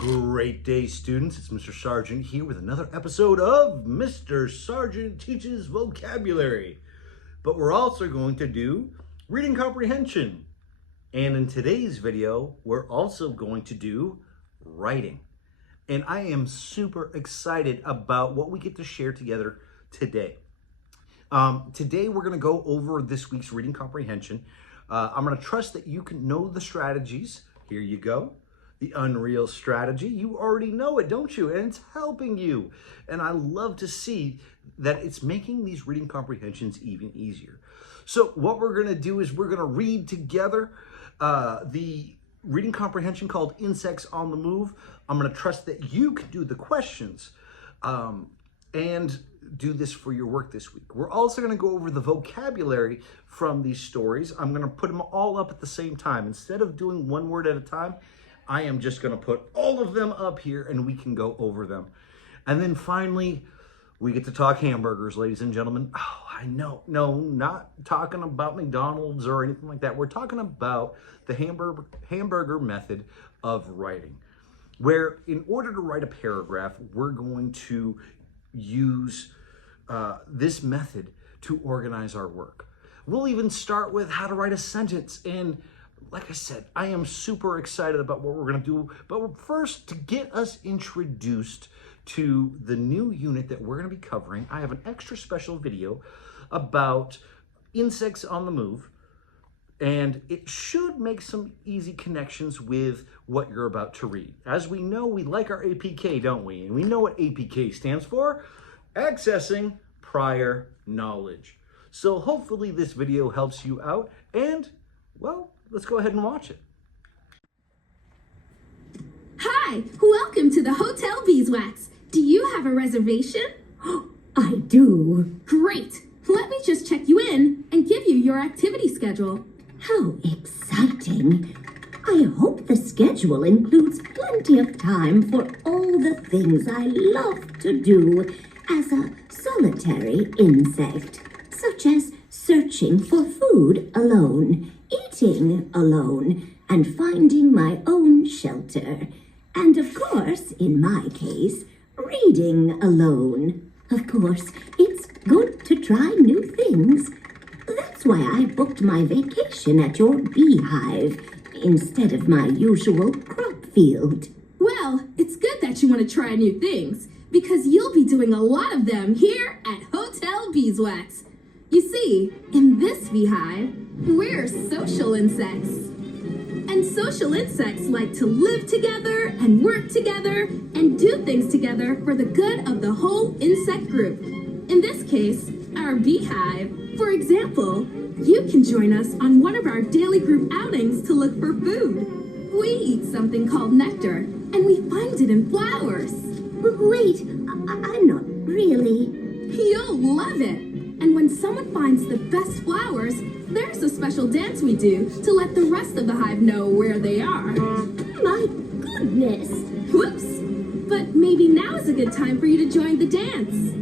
Great day, students. It's Mr. Sargent here with another episode of Mr. Sargent Teaches Vocabulary. But we're also going to do reading comprehension. And in today's video, we're also going to do writing. And I am super excited about what we get to share together today. Today, we're going to go over this week's reading comprehension. I'm going to trust that you can know the strategies. Here you go. The Unreal strategy. You already know it, don't you? And it's helping you. And I love to see that it's making these reading comprehensions even easier. So what we're going to do is we're going to read together the reading comprehension called Insects on the Move. I'm going to trust that you can do the questions and do this for your work this week. We're also going to go over the vocabulary from these stories. I'm going to put them all up at the same time. Instead of doing one word at a time, I am just going to put all of them up here and we can go over them. And then finally, we get to talk hamburgers, ladies and gentlemen. Oh, I know. No, not talking about McDonald's or anything like that. We're talking about the hamburger method of writing, where in order to write a paragraph, we're going to use this method to organize our work. We'll even start with how to write a sentence. And like I said, I am super excited about what we're going to do. But first, to get us introduced to the new unit that we're going to be covering, I have an extra special video about insects on the move. And it should make some easy connections with what you're about to read. As we know, we like our APK, don't we? And we know what APK stands for: accessing prior knowledge. So hopefully this video helps you out. And, well, let's go ahead and watch it. Hi, welcome to the Hotel Beeswax. Do you have a reservation? I do. Great. Let me just check you in and give you your activity schedule. How exciting. I hope the schedule includes plenty of time for all the things I love to do as a solitary insect, such as searching for food alone, eating alone, and finding my own shelter. And of course, in my case, reading alone. Of course, it's good to try new things. That's why I booked my vacation at your beehive instead of my usual crop field. Well, it's good that you want to try new things, because you'll be doing a lot of them here at Hotel Beeswax. You see, in this beehive, we're social insects. And social insects like to live together and work together and do things together for the good of the whole insect group. In this case, our beehive. For example, you can join us on one of our daily group outings to look for food. We eat something called nectar, and we find it in flowers. Wait, I'm not really. You'll love it. And when someone finds the best flowers, there's a special dance we do to let the rest of the hive know where they are. My goodness. Whoops. But maybe now is a good time for you to join the dance.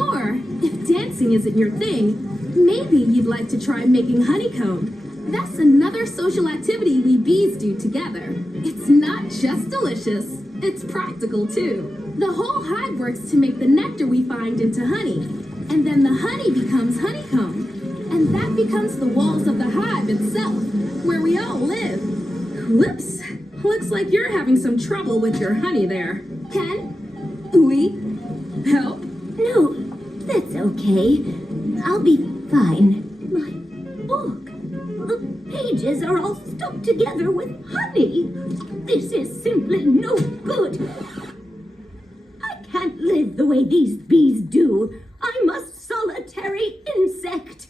Or, if dancing isn't your thing, maybe you'd like to try making honeycomb. That's another social activity we bees do together. It's not just delicious, it's practical too. The whole hive works to make the nectar we find into honey. And then the honey becomes honeycomb. And that becomes the walls of the hive itself, where we all live. Whoops. Looks like you're having some trouble with your honey there. Can we help? No, that's okay. I'll be fine. My book. The pages are all stuck together with honey. This is simply no good. I can't live the way these bees do. I'm a solitary insect.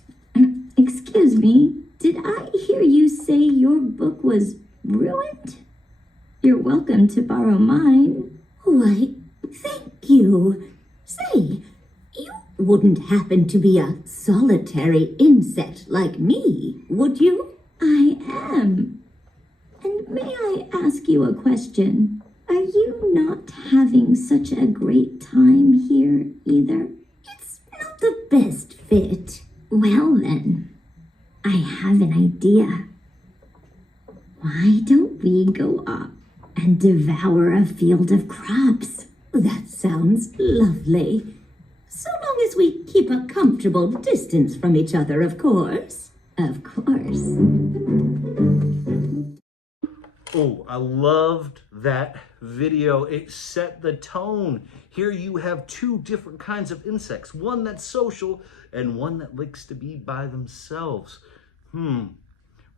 Excuse me, did I hear you say your book was ruined? You're welcome to borrow mine. Why, thank you. Say, you wouldn't happen to be a solitary insect like me, would you? I am. And may I ask you a question? Are you not having such a great time here either? It's not the best fit. Well then, I have an idea. Why don't we go up and devour a field of crops. That sounds lovely. So long as we keep a comfortable distance from each other, of course. Of course. Oh, I loved that video. It set the tone. Here you have two different kinds of insects. One that's social and one that likes to be by themselves.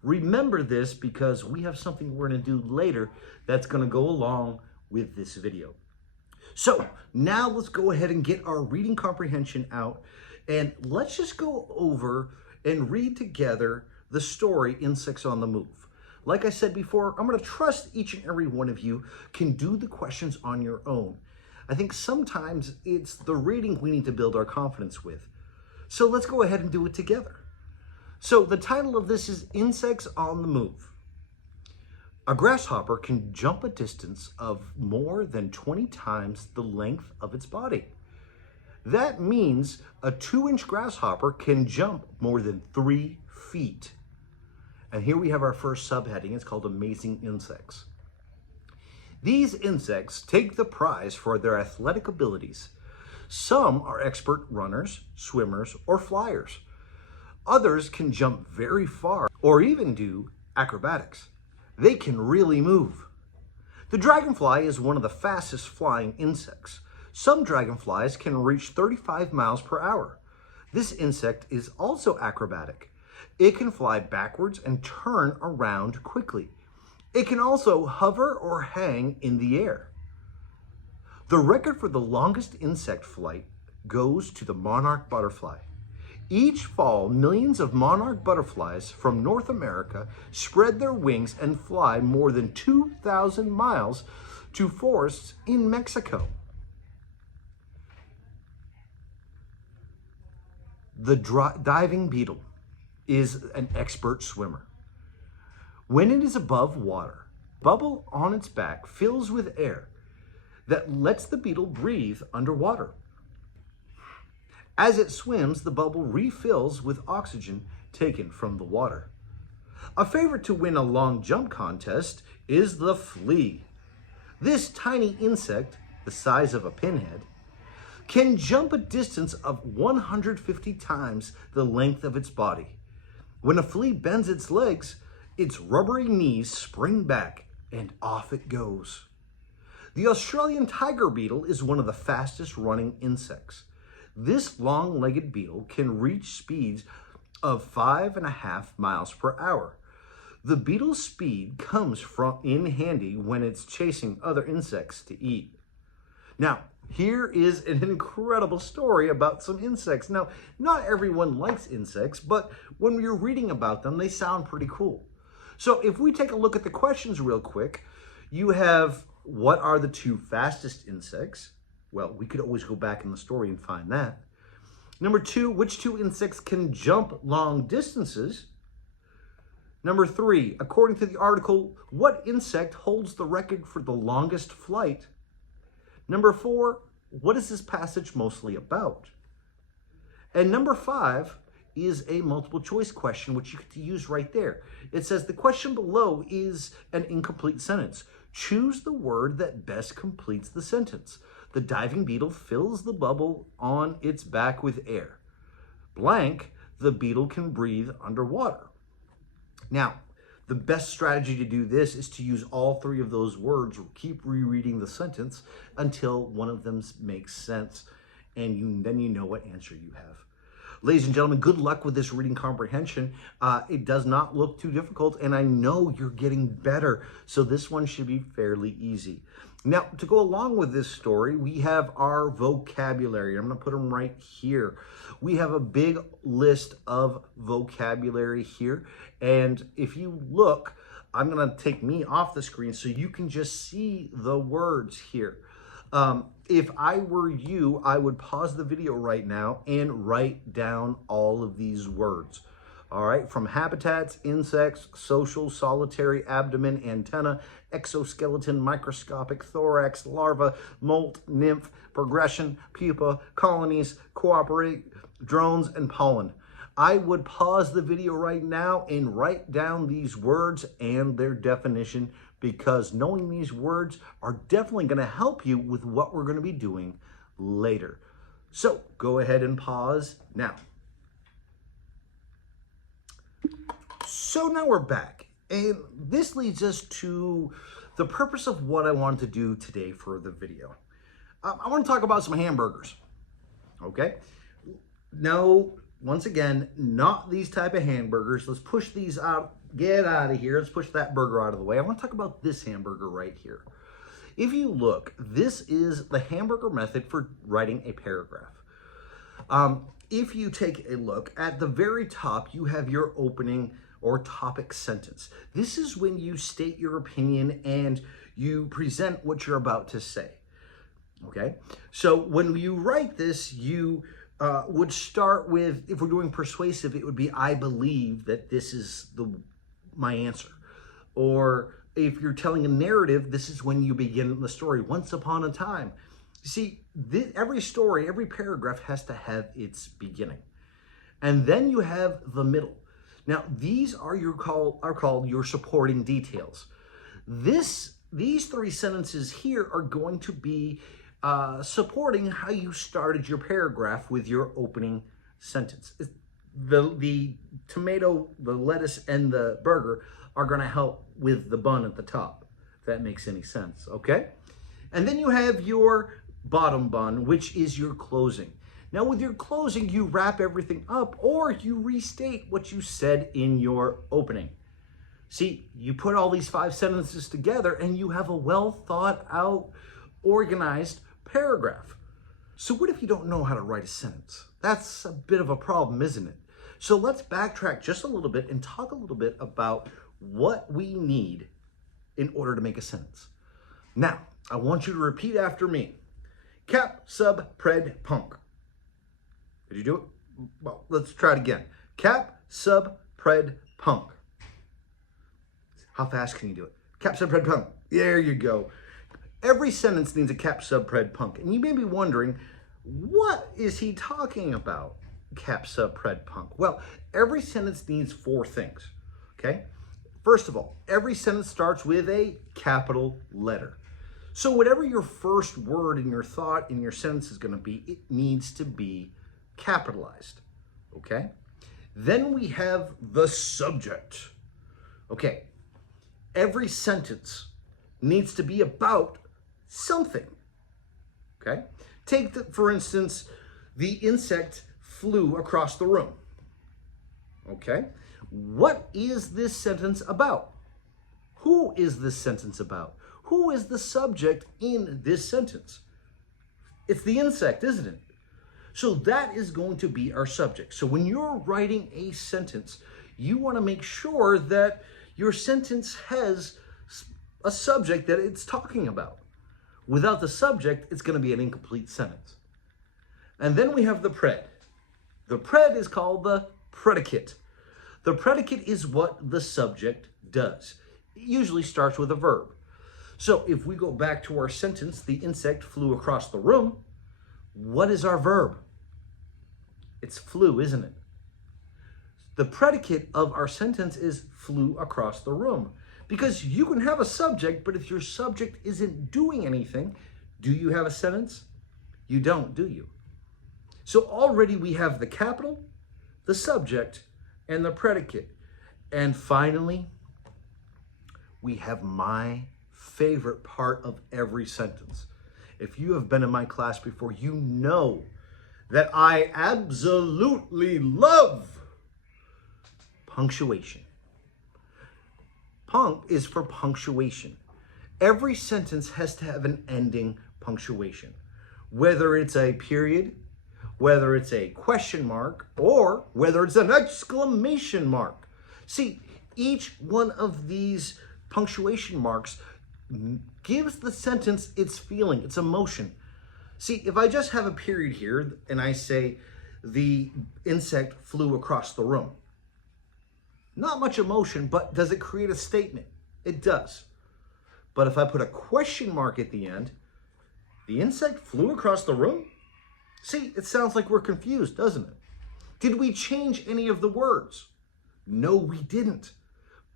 Remember this because we have something we're going to do later that's going to go along with this video. So now let's go ahead and get our reading comprehension out, and let's just go over and read together the story Insects on the Move. Like I said before, I'm going to trust each and every one of you can do the questions on your own. I think sometimes it's the reading we need to build our confidence with. So let's go ahead and do it together. So the title of this is Insects on the Move. A grasshopper can jump a distance of more than 20 times the length of its body. That means a 2-inch grasshopper can jump more than 3 feet. And here we have our first subheading. It's called Amazing Insects. These insects take the prize for their athletic abilities. Some are expert runners, swimmers, or flyers. Others can jump very far or even do acrobatics. They can really move. The dragonfly is one of the fastest flying insects. Some dragonflies can reach 35 miles per hour. This insect is also acrobatic. It can fly backwards and turn around quickly. It can also hover or hang in the air. The record for the longest insect flight goes to the monarch butterfly. Each fall, millions of monarch butterflies from North America spread their wings and fly more than 2,000 miles to forests in Mexico. The diving beetle is an expert swimmer. When it is above water, a bubble on its back fills with air that lets the beetle breathe underwater. As it swims, the bubble refills with oxygen taken from the water. A favorite to win a long jump contest is the flea. This tiny insect, the size of a pinhead, can jump a distance of 150 times the length of its body. When a flea bends its legs, its rubbery knees spring back and off it goes. The Australian tiger beetle is one of the fastest running insects. This long-legged beetle can reach speeds of 5.5 miles per hour. The beetle's speed comes in handy when it's chasing other insects to eat. Now, here is an incredible story about some insects. Now, not everyone likes insects, but when you're reading about them, they sound pretty cool. So if we take a look at the questions real quick, you have, what are the 2 fastest insects? Well, we could always go back in the story and find that. Number 2, which 2 insects can jump long distances? Number 3, according to the article, what insect holds the record for the longest flight? Number 4, what is this passage mostly about? And number 5 is a multiple choice question, which you can use right there. It says the question below is an incomplete sentence. Choose the word that best completes the sentence. The diving beetle fills the bubble on its back with air. Blank, the beetle can breathe underwater. Now, the best strategy to do this is to use all 3 of those words, keep rereading the sentence until one of them makes sense, and then you know what answer you have. Ladies and gentlemen, good luck with this reading comprehension. It does not look too difficult, and I know you're getting better, so this one should be fairly easy. Now, to go along with this story, we have our vocabulary. I'm going to put them right here. We have a big list of vocabulary here, and if you look, I'm going to take me off the screen so you can just see the words here. If I were you, I would pause the video right now and write down all of these words. All right, from habitats, insects, social, solitary, abdomen, antenna, exoskeleton, microscopic, thorax, larva, molt, nymph, progression, pupa, colonies, cooperate, drones, and pollen. I would pause the video right now and write down these words and their definition because knowing these words are definitely going to help you with what we're going to be doing later. So go ahead and pause now. So now we're back, and this leads us to the purpose of what I wanted to do today for the video. I want to talk about some hamburgers, okay? No, once again, not these type of hamburgers. Let's push these out, get out of here. Let's push that burger out of the way. I want to talk about this hamburger right here. If you look, this is the hamburger method for writing a paragraph. If you take a look at the very top, you have your opening or topic sentence. This is when you state your opinion and you present what you're about to say. Okay, so when you write this, you would start with, if we're doing persuasive, it would be, I believe that this is my answer. Or if you're telling a narrative, this is when you begin the story, once upon a time. You see, every story, every paragraph has to have its beginning. And then you have the middle. Now, these are called your supporting details. These three sentences here are going to be supporting how you started your paragraph with your opening sentence. The tomato, the lettuce, and the burger are going to help with the bun at the top, if that makes any sense, okay? And then you have your bottom bun, which is your closing. Now, with your closing, you wrap everything up, or you restate what you said in your opening. See, you put all these 5 sentences together, and you have a well thought out, organized paragraph. So what if you don't know how to write a sentence? That's a bit of a problem, isn't it? So let's backtrack just a little bit and talk a little bit about what we need in order to make a sentence. Now, I want you to repeat after me. Cap, sub, pred, punk. Did you do it? Well, let's try it again. Cap, sub, pred, punk. How fast can you do it? Cap, sub, pred, punk. There you go. Every sentence needs a cap, sub, pred, punk. And you may be wondering, what is he talking about? Cap, sub, pred, punk. Well, every sentence needs 4 things, okay? First of all, every sentence starts with a capital letter. So whatever your first word in your thought in your sentence is going to be, it needs to be capitalized, okay? Then we have the subject. Okay, every sentence needs to be about something, okay? Take, for instance, the insect flew across the room, okay? What is this sentence about? Who is this sentence about? Who is the subject in this sentence? It's the insect, isn't it? So that is going to be our subject. So when you're writing a sentence, you want to make sure that your sentence has a subject that it's talking about. Without the subject, it's going to be an incomplete sentence. And then we have the pred. The pred is called the predicate. The predicate is what the subject does. It usually starts with a verb. So if we go back to our sentence, the insect flew across the room, what is our verb? It's flew, isn't it? The predicate of our sentence is flew across the room. Because you can have a subject, but if your subject isn't doing anything, do you have a sentence? You don't, do you? So already we have the capital, the subject, and the predicate. And finally, we have my favorite part of every sentence. If you have been in my class before, you know that I absolutely love punctuation. Punct is for punctuation. Every sentence has to have an ending punctuation. Whether it's a period, whether it's a question mark, or whether it's an exclamation mark. See, each one of these punctuation marks gives the sentence its feeling, its emotion. See, if I just have a period here and I say, the insect flew across the room. Not much emotion, but does it create a statement? It does. But if I put a question mark at the end, the insect flew across the room? See, it sounds like we're confused, doesn't it? Did we change any of the words? No, we didn't.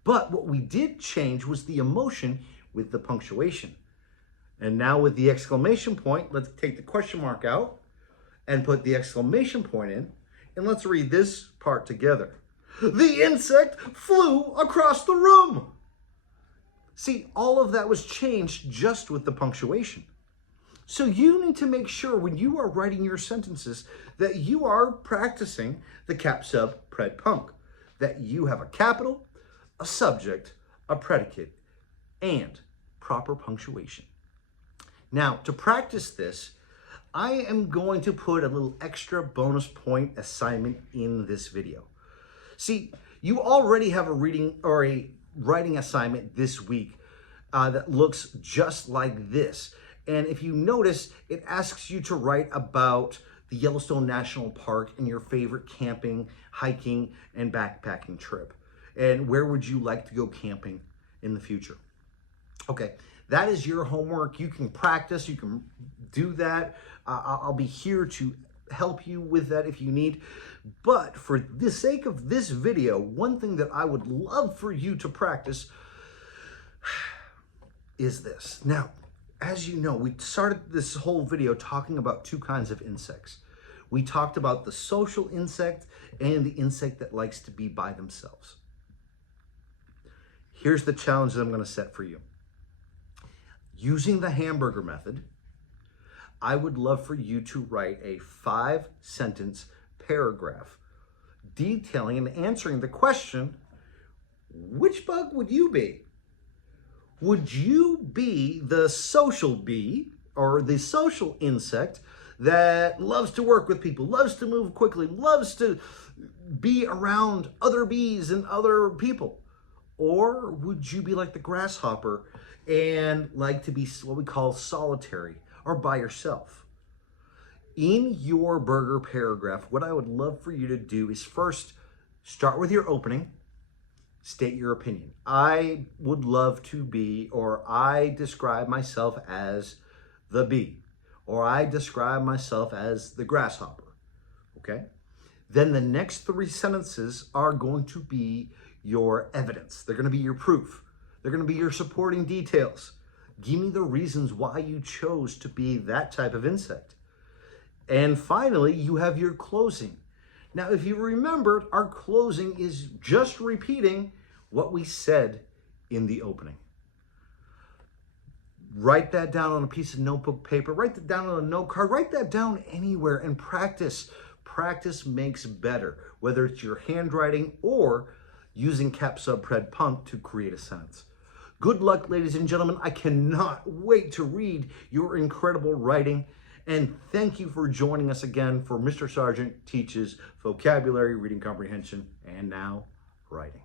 But what we did change was the emotion with the punctuation. And now with the exclamation point, let's take the question mark out and put the exclamation point in. And let's read this part together. The insect flew across the room. See, all of that was changed just with the punctuation. So you need to make sure when you are writing your sentences that you are practicing the cap sub pred punct, that you have a capital, a subject, a predicate, and proper punctuation. Now, to practice this, I am going to put a little extra bonus point assignment in this video. See, you already have a reading or a writing assignment this week that looks just like this. And if you notice, it asks you to write about the Yellowstone National Park and your favorite camping, hiking, and backpacking trip. And where would you like to go camping in the future? Okay, that is your homework. You can practice, you can do that. I'll be here to help you with that if you need. But for the sake of this video, one thing that I would love for you to practice is this. Now, as you know, we started this whole video talking about two kinds of insects. We talked about the social insect and the insect that likes to be by themselves. Here's the challenge that I'm going to set for you. Using the Hamburger method, I would love for you to write a 5-sentence paragraph detailing and answering the question, which bug would you be? Would you be the social bee or the social insect that loves to work with people, loves to move quickly, loves to be around other bees and other people? Or would you be like the grasshopper and like to be what we call solitary or by yourself? In your burger paragraph, what I would love for you to do is first start with your opening. State your opinion. I would love to be, or I describe myself as the bee, or I describe myself as the grasshopper, okay? Then the next 3 sentences are going to be your evidence. They're going to be your proof. They're going to be your supporting details. Give me the reasons why you chose to be that type of insect. And finally, you have your closing. Now, if you remembered, our closing is just repeating what we said in the opening. Write that down on a piece of notebook paper. Write that down on a note card. Write that down anywhere and practice. Practice makes better, whether it's your handwriting or using cap sub pred punct to create a sentence. Good luck, ladies and gentlemen. I cannot wait to read your incredible writing. And thank you for joining us again for Mr. Sargent Teaches Vocabulary, Reading Comprehension, and now writing.